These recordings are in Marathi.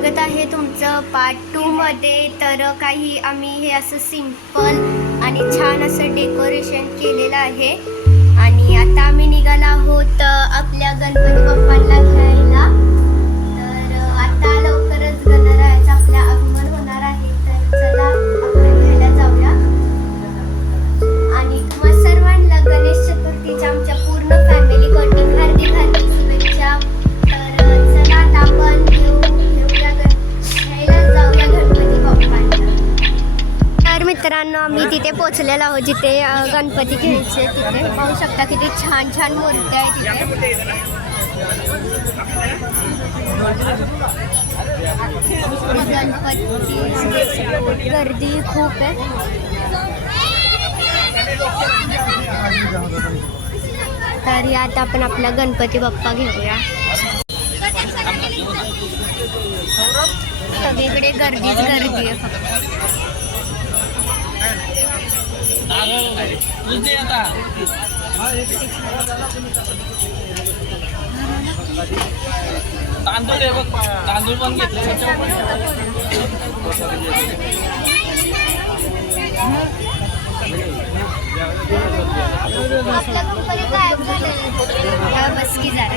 स्वागत आहे तुमचं पार्ट टूमध्ये तर काही आम्ही हे असं सिंपल आणि छान असं डेकोरेशन केलेलं आहे. आणि आता आम्ही निघालो आहोत आपल्या गणपती बाप्पांना घ्यायला. तिथे पोहोचलेलो आहोत, जिथे गणपती घ्यायचे तिथे. पाहू शकता किती छान छान मूर्ती आहे तिथे. गणपती, गर्दी खूप आहे. तर आता आपण आपला गणपती बाप्पा घेऊया. सगळीकडे गर्दीच गर्दी आहे फक्त. तांदूळ आहे बघ तांदूळ पण घेतले. आपला गणपती बस की जरा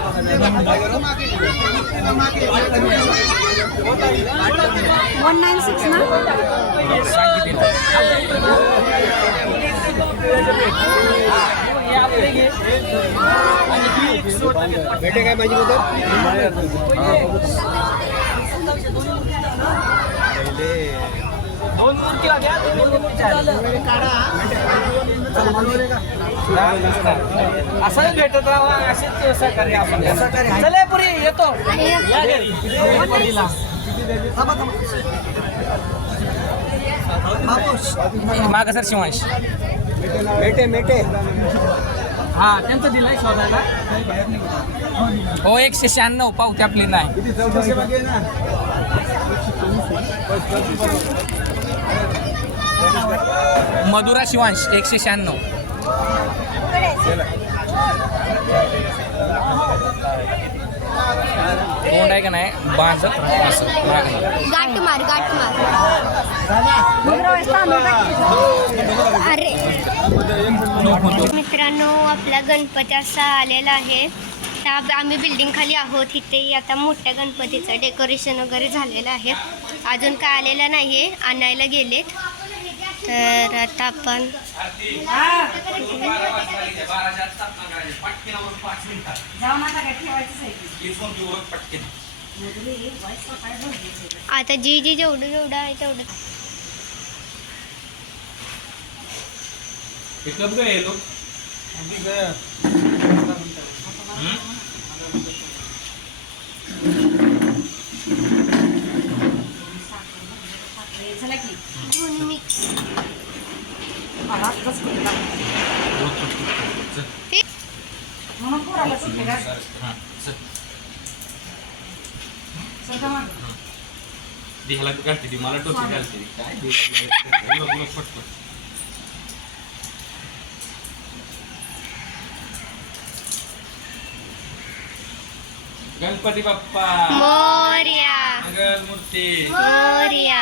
हे आपले घे. आणि ही एक सोडा घेतला. भेटे काय पाहिजे होतं दोन मूर्तीला द्या दोन मूर्ती असं भेटत राहा असेच सहकार्य आपण चले पुरी येतो. या घरी. गणपतीला. मागं सर शिवांश. मेटे मेटे. हा त्यांचं दिलंय शोधायला. हो एकशे शहाण्णव. पावती आपली नाही. मधुरा शिवांश एकशे शहाण्णव. कोण आहे का नाही? बांध असं. मागं. गाठ मार गाठ मार. अरे. मित्रांनो आपला गणपती असा आलेला आहे. त्या आम्ही बिल्डिंग खाली आहोत. इथे आता मोठ्या गणपतीचं डेकोरेशन वगैरे झालेलं आहे. अजून काय आलेलं नाही आहे आणायला गेलेत. तर आता आपण आता जी जी जेवढं जेवढं आहे तेवढं कब दोन्ही मिक्स म्हणून पोराला का? सध्या मग दिहाला घालते ती मला टोपी घालते काय पटपट. गणपती बाप्पा मोर्या मंगल मूर्ती मोर्या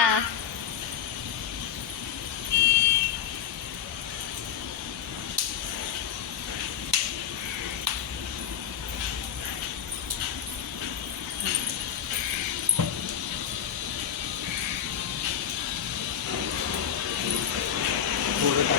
देवा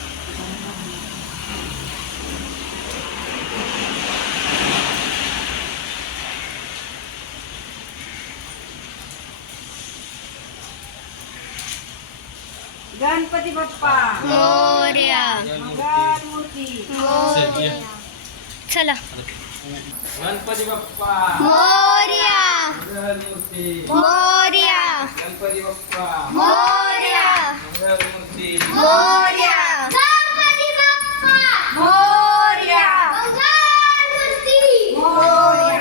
गणपती बाप्पा. मोर्या मंगल मूर्ती मोर्या चला. गणपती बाप्पा. मोर्या मोर्या गणपती बाप्पा. मोर्या मंगलमूर्ती मोर्या गणपती बाप्पा मोर्या मंगलमूर्ती मोर्या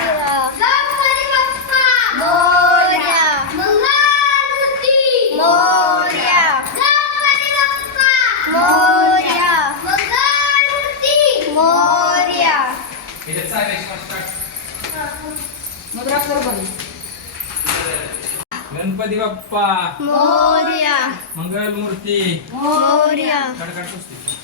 गणपती बाप्पा मोर्या मंगलमूर्ती मोर्या गणपती बाप्पा मोर्या मंगलमूर्ती मोर्या इथे चालेल स्टार्ट गणपती बाप्पा. मोर्या. मंगलमूर्ती. मोर्या. कडकड पुसते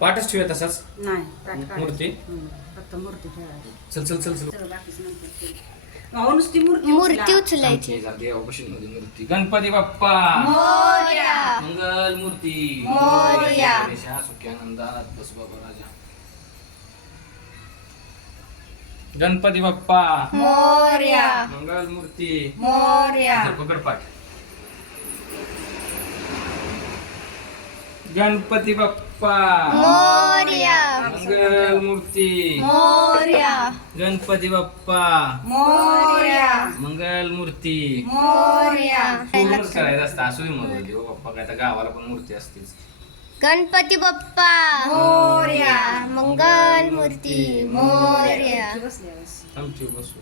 पाठच ठेवूया तसाच. नाही. मूर्ती. हम्म, फक्त मूर्ती ठेवायची. चल चल चल चल. सगळं बाकीचं नंतर ठेव. अहो, नुसती मूर्ती मूर्ती उचला. उचलायची मध्ये मूर्ती. गणपती बाप्पा. मोर्या. मंगल मूर्ती. मोरया. गणेशा सुख्यानंदात बस बाबा राजा गणपती बाप्पा. मोर्या. मंगल मूर्ती. मोर्या. पकड पाठ. गणपती बाप्पा. मोर्या. मंगल मूर्ती मोर्या. गणपती बाप्पा. मोरया. मंगल मूर्ती मोर्या करायचं असतं असू दे देव बाप्पा काय तर गावाला पण मूर्ती असतेच. गणपती बाप्पा. मोर्या. मंगल मूर्ती मोर्या. आमची बसू.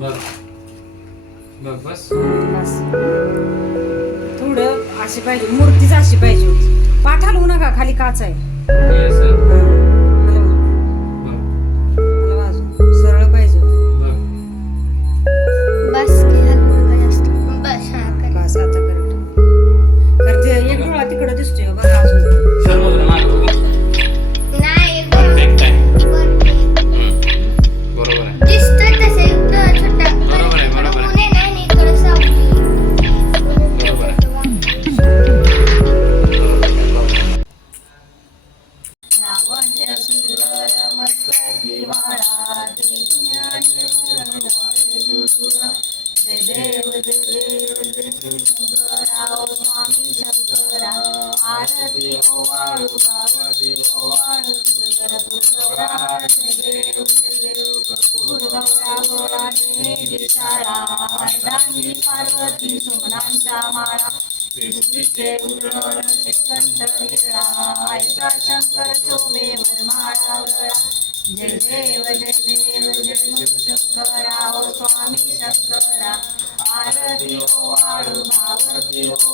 बघ बस. बस. थोडं अशी पाहिजे मूर्तीच अशी पाहिजे. होती पाठ हलवू नका खाली काच आहे. हे ओवाळ पावली ओवाळ सुंदर देव देव कर्पूर गौरा गोराने दिसाळा अर्धांगी पार्वती सुमनांचा माळा विभूतीचे उरण निष्कंत निळा ऐसा शंकर चोमे वरमाळा वळा जय देव जय देव जय शंकरा ओ स्वामी शंकरा आरती ओवाळ भावती ओ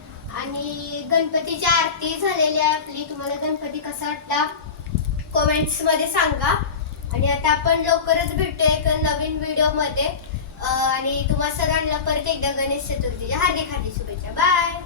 आणि गणपतीची आरती झालेली आहे आपली. तुम्हाला गणपती कसा वाटला? कमेंट्समध्ये सांगा. आणि आता आपण लवकरच भेटतो एक नवीन व्हिडिओमध्ये आणि तुम्हा सगळ्यांना परत एकदा गणेश चतुर्थीच्या हार्दिक हार्दिक शुभेच्छा. बाय